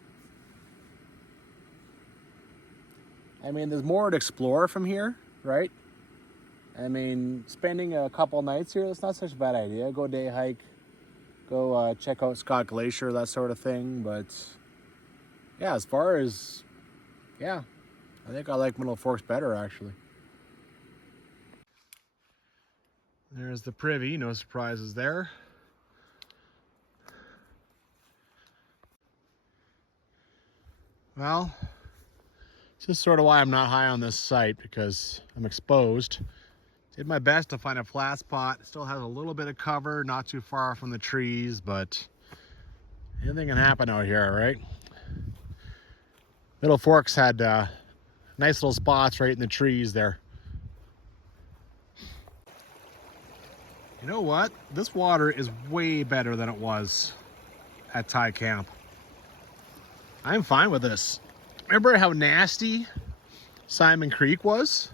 I mean, there's more to explore from here, right? I mean, spending a couple nights here, that's not such a bad idea. Go day hike, go check out Scott Glacier, that sort of thing. But yeah, as far as, yeah, I think I like Middle Forks better, actually. There's the privy, no surprises there. Well, this is sort of why I'm not high on this site, because I'm exposed. Did my best to find a flat spot. Still has a little bit of cover, not too far from the trees, but anything can happen out here, right? Middle Forks had nice little spots right in the trees there. You know what? This water is way better than it was at Thai camp. I'm fine with this. Remember how nasty Simon Creek was.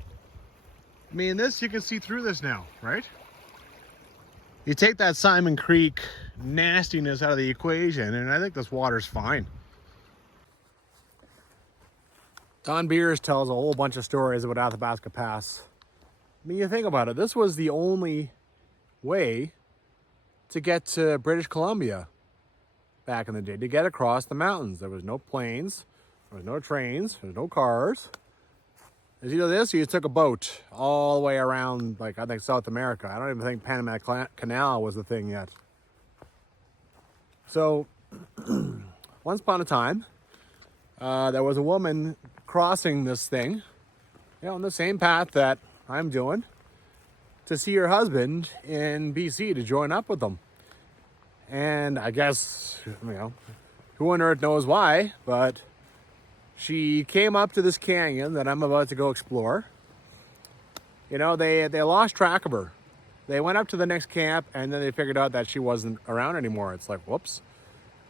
I mean, this, you can see through this now, right? You take that Simon Creek nastiness out of the equation, and I think this water's fine. Don Beers tells a whole bunch of stories about Athabasca Pass. I mean, you think about it, this was the only way to get to British Columbia back in the day, to get across the mountains. There was no planes, there was no trains, there was no cars. As you know this, you took a boat all the way around, like, I think South America. I don't even think Panama Canal was the thing yet. So, once upon a time, there was a woman crossing this thing, you know, on the same path that I'm doing, to see her husband in BC to join up with them. And I guess, you know, who on earth knows why, but she came up to this canyon that I'm about to go explore. You know, they lost track of her. They went up to the next camp, and then they figured out that she wasn't around anymore. It's like, whoops.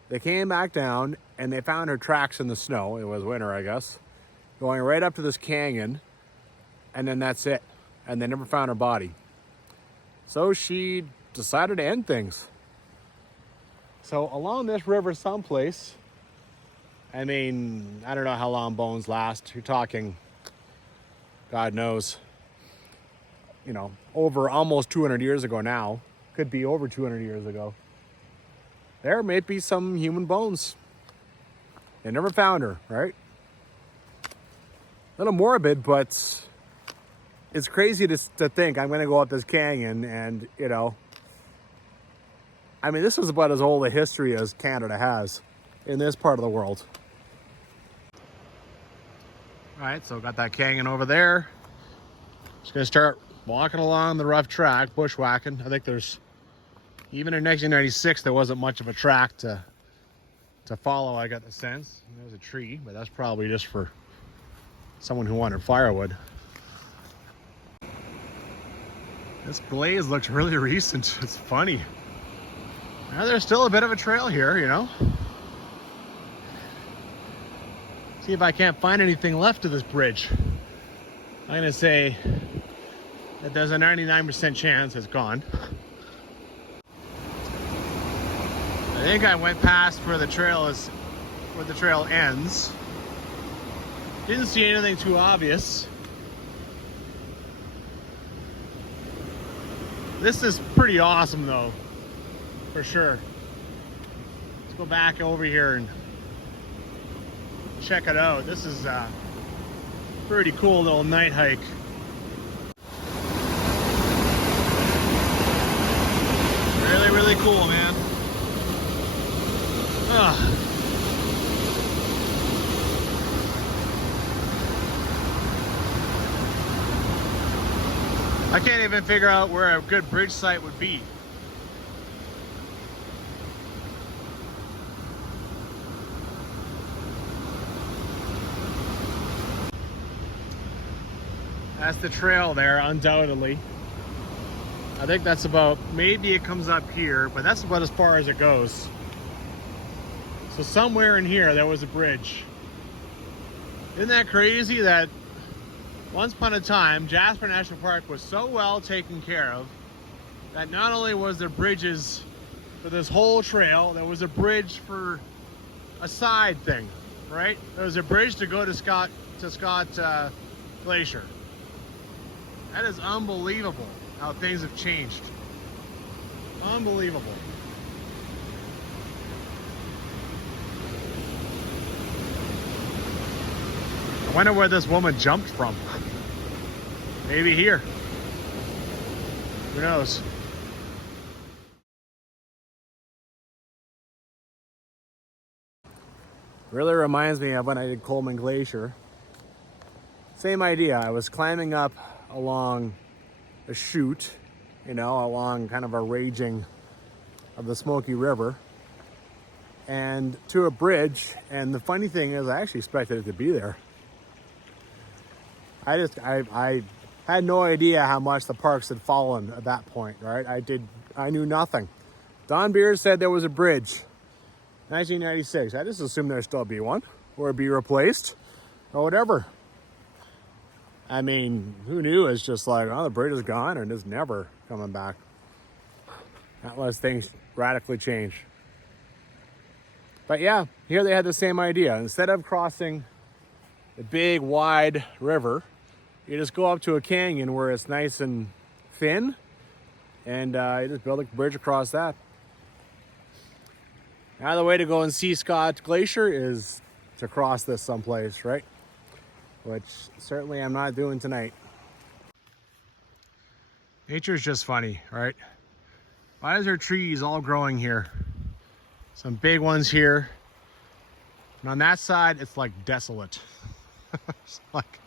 They came back down, and they found her tracks in the snow. It was winter, I guess. Going right up to this canyon, and then that's it. And they never found her body. So she decided to end things. So along this river someplace, I mean, I don't know how long bones last. You're talking, God knows, you know, over almost 200 years ago now. Could be over 200 years ago. There may be some human bones. They never found her, right? A little morbid, but it's crazy to think I'm going to go up this canyon and, you know, I mean, this is about as old a history as Canada has in this part of the world. All right, so got that canyon over there. Just gonna start walking along the rough track, bushwhacking. I think there's, even in 1996, there wasn't much of a track to follow, I got the sense. There's a tree, but that's probably just for someone who wanted firewood. This blaze looks really recent. It's funny. Now, there's still a bit of a trail here, you know. See if I can't find anything left of this bridge. I'm gonna say that there's a 99% chance it's gone. I think I went past where the trail ends. Didn't see anything too obvious. This is pretty awesome though, for sure. Let's go back over here and check it out. This is a pretty cool little night hike. Really, really cool, man. I can't even figure out where a good bridge site would be. That's the trail there, undoubtedly. I think that's about, maybe it comes up here, but that's about as far as it goes. So somewhere in here, there was a bridge. Isn't that crazy that once upon a time, Jasper National Park was so well taken care of that not only was there bridges for this whole trail, there was a bridge for a side thing, right? There was a bridge to go to Scott Glacier. That is unbelievable how things have changed. Unbelievable. I wonder where this woman jumped from. Maybe here. Who knows? Really reminds me of when I did Coleman Glacier. Same idea. I was climbing up along a chute, you know, along kind of a raging of the Smoky River, and to a bridge. And the funny thing is, I actually expected it to be there. I had no idea how much the parks had fallen at that point, right? I knew nothing. Don Beers said there was a bridge, 1996. I just assumed there'd still be one, or be replaced, or whatever. I mean, who knew? It's just like, oh, the bridge is gone and it's never coming back. Unless things radically change. But yeah, here they had the same idea. Instead of crossing the big, wide river, you just go up to a canyon where it's nice and thin, and you just build a bridge across that. Now the way to go and see Scott Glacier is to cross this someplace, right? Which certainly I'm not doing tonight. Nature's just funny, right? Why is there trees all growing here? Some big ones here. And on that side, it's like desolate. It's like,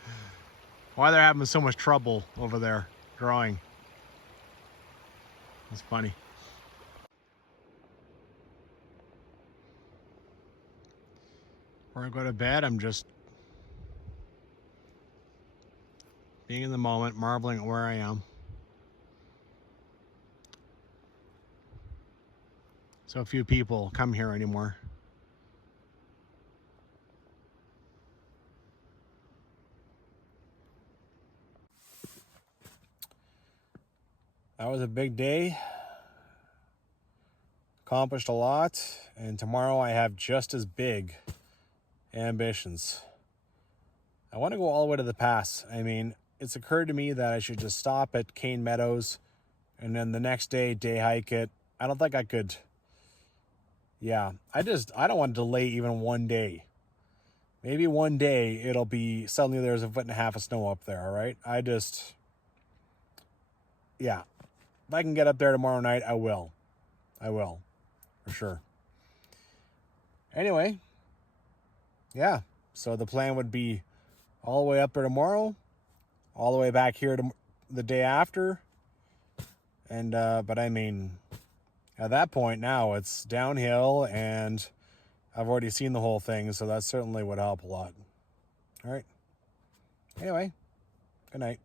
why they're having so much trouble over there growing. It's funny. Before I go to bed, I'm just being in the moment, marveling at where I am. So few people come here anymore. That was a big day. Accomplished a lot, and tomorrow I have just as big ambitions. I want to go all the way to the pass. I mean, it's occurred to me that I should just stop at Cane Meadows and then the next day hike it. I don't think I could. Yeah, I don't want to delay even one day. Maybe one day it'll be suddenly there's 1.5 feet of snow up there, all right? Yeah. If I can get up there tomorrow night, I will. For sure. Anyway, yeah. So the plan would be all the way up there tomorrow, all the way back here to the day after. And, but I mean, at that point now it's downhill and I've already seen the whole thing. So that certainly would help a lot. All right. Anyway, good night.